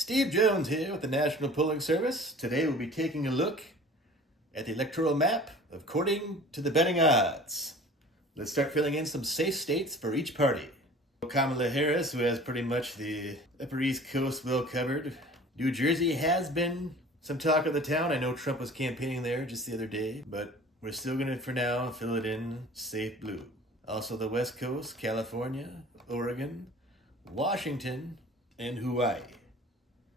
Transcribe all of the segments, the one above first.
Steve Jones here with the National Polling Service. Today we'll be taking a look at the electoral map according to the betting odds. Let's start filling in some safe states for each party. Kamala Harris, who has pretty much the Upper East Coast well covered. New Jersey has been some talk of the town. I know Trump was campaigning there just the other day, but we're still going to, for now, fill it in safe blue. Also the West Coast, California, Oregon, Washington, and Hawaii.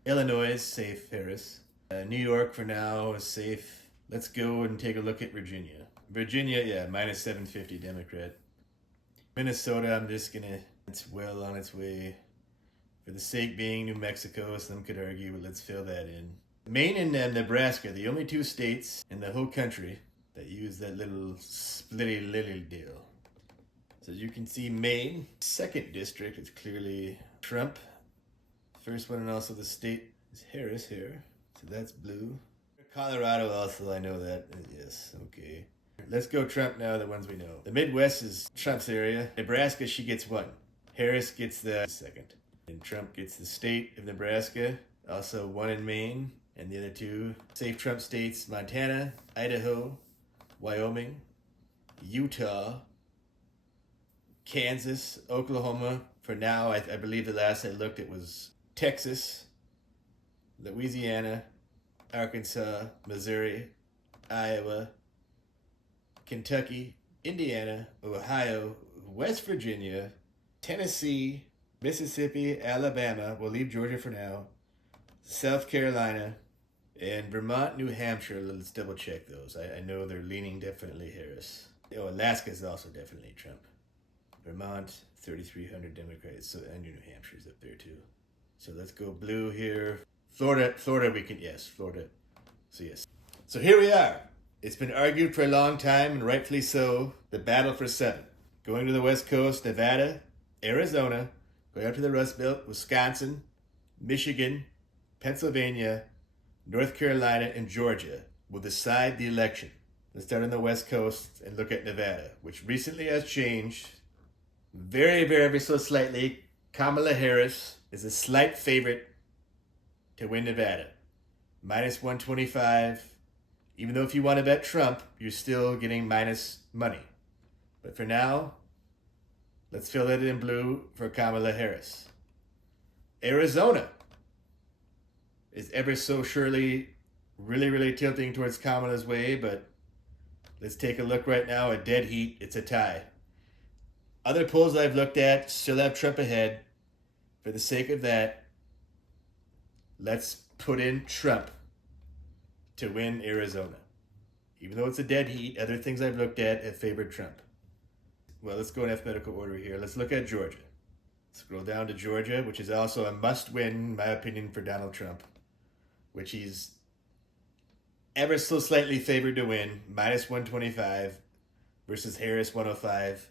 Illinois is safe, Harris. New York for now is safe. Let's go and take a look at Virginia. Virginia, yeah, minus 750 Democrat. Minnesota, I'm just gonna, it's well on its way. For the sake being New Mexico, some could argue, but let's fill that in. Maine and Nebraska, the only two states in the whole country that use that little splitty lily deal. So as you can see, Maine, second district, it's clearly Trump. First one, and also the state is Harris here. So that's blue. Colorado also, I know that. Yes, okay. Let's go Trump now, the ones we know. The Midwest is Trump's area. Nebraska, she gets one. Harris gets the second. And Trump gets the state of Nebraska. Also one in Maine. And the other two safe Trump states, Montana, Idaho, Wyoming, Utah, Kansas, Oklahoma. For now, I believe the last I looked it was Texas, Louisiana, Arkansas, Missouri, Iowa, Kentucky, Indiana, Ohio, West Virginia, Tennessee, Mississippi, Alabama, we'll leave Georgia for now, South Carolina, and Vermont, New Hampshire. Let's double check those. I know they're leaning definitely Harris. Oh, Alaska is also definitely Trump. Vermont, 3,300 Democrats, so, and New Hampshire's up there too. So let's go blue here. Florida we can, yes, Florida. So yes. So here we are. It's been argued for a long time, and rightfully so, the battle for 7. Going to the West Coast, Nevada, Arizona, going up to the Rust Belt, Wisconsin, Michigan, Pennsylvania, North Carolina, and Georgia will decide the election. Let's start on the West Coast and look at Nevada, which recently has changed. Very, very so slightly. Kamala Harris is a slight favorite to win Nevada. Minus 125. Even though if you want to bet Trump, you're still getting minus money. But for now, let's fill it in blue for Kamala Harris. Arizona is ever so surely really, really tilting towards Kamala's way, but let's take a look right now. A dead heat. It's a tie. Other polls I've looked at still have Trump ahead. For the sake of that, let's put in Trump to win Arizona. Even though it's a dead heat, other things I've looked at have favored Trump. Well, let's go in alphabetical order here. Let's look at Georgia. Scroll down to Georgia, which is also a must-win, in my opinion, for Donald Trump, which he's ever so slightly favored to win, minus 125 versus Harris 105.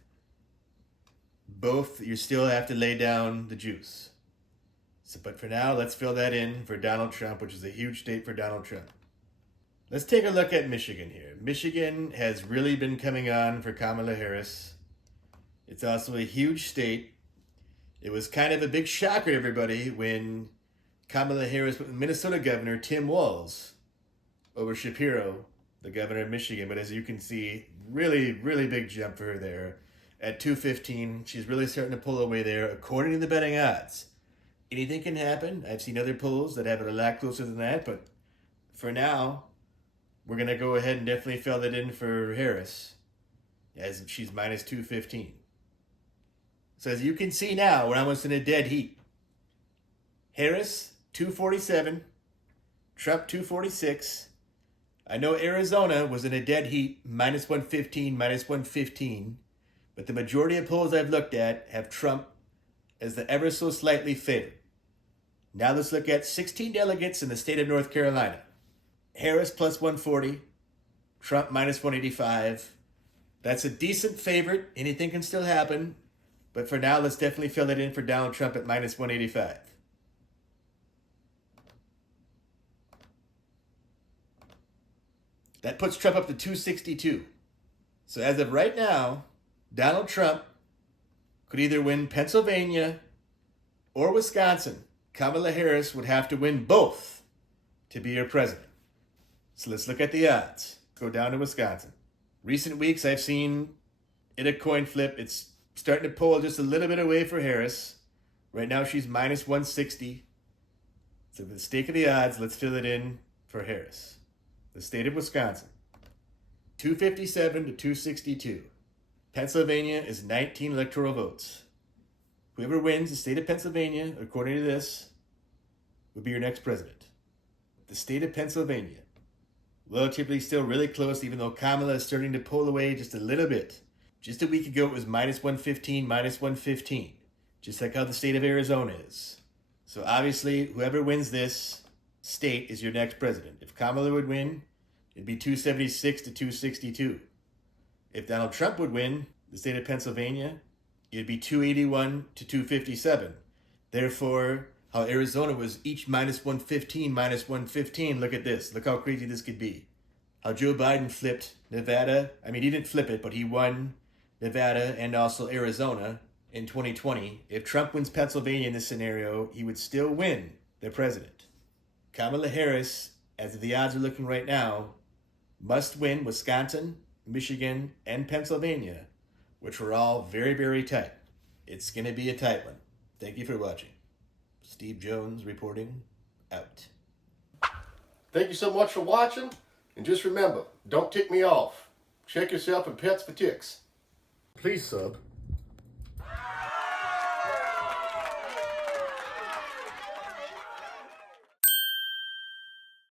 Both, you still have to lay down the juice. So, but for now, let's fill that in for Donald Trump, which is a huge state for Donald Trump. Let's take a look at Michigan here. Michigan has really been coming on for Kamala Harris. It's also a huge state. It was kind of a big shocker to everybody when Kamala Harris went with Minnesota Governor Tim Walz over Shapiro, the governor of Michigan. But as you can see, really, really big jump for her there. At 215, she's really starting to pull away there, according to the betting odds. Anything can happen. I've seen other polls that have it a lot closer than that, but for now, we're going to go ahead and definitely fill that in for Harris, as she's minus 215. So as you can see now, we're almost in a dead heat. Harris, 247. Trump, 246. I know Arizona was in a dead heat, minus 115, minus 115. But the majority of polls I've looked at have Trump as the ever so slightly favored. Now let's look at 16 delegates in the state of North Carolina. Harris plus 140, Trump minus 185. That's a decent favorite. Anything can still happen. But for now, let's definitely fill it in for Donald Trump at minus 185. That puts Trump up to 262. So as of right now, Donald Trump could either win Pennsylvania or Wisconsin Kamala Harris would have to win both to be your president. So let's look at the odds. Go down to Wisconsin. Recent weeks, I've seen in a coin flip, it's starting to pull just a little bit away for Harris. Right now, she's minus 160. So for the stake of the odds, let's fill it in for Harris. The state of Wisconsin, 257 to 262. Pennsylvania is 19 electoral votes. Whoever wins the state of Pennsylvania, according to this, would be your next president. The state of Pennsylvania, relatively still really close, even though Kamala is starting to pull away just a little bit. Just a week ago, it was minus 115, minus 115, just like how the state of Arizona is. So obviously, whoever wins this state is your next president. If Kamala would win, it'd be 276 to 262. If Donald Trump would win the state of Pennsylvania, it'd be 281 to 257. Therefore, how Arizona was each minus 115, minus 115. Look at this. Look how crazy this could be. How Joe Biden flipped Nevada. I mean, he didn't flip it, but he won Nevada and also Arizona in 2020. If Trump wins Pennsylvania in this scenario, he would still win the president. Kamala Harris, as the odds are looking right now, must win Wisconsin, Michigan, and Pennsylvania, which were all very, very tight. It's going to be a tight one. Thank you for watching. Steve Jones reporting out. Thank you so much for watching, and just remember, don't tick me off. Check yourself and pets for ticks. Please sub.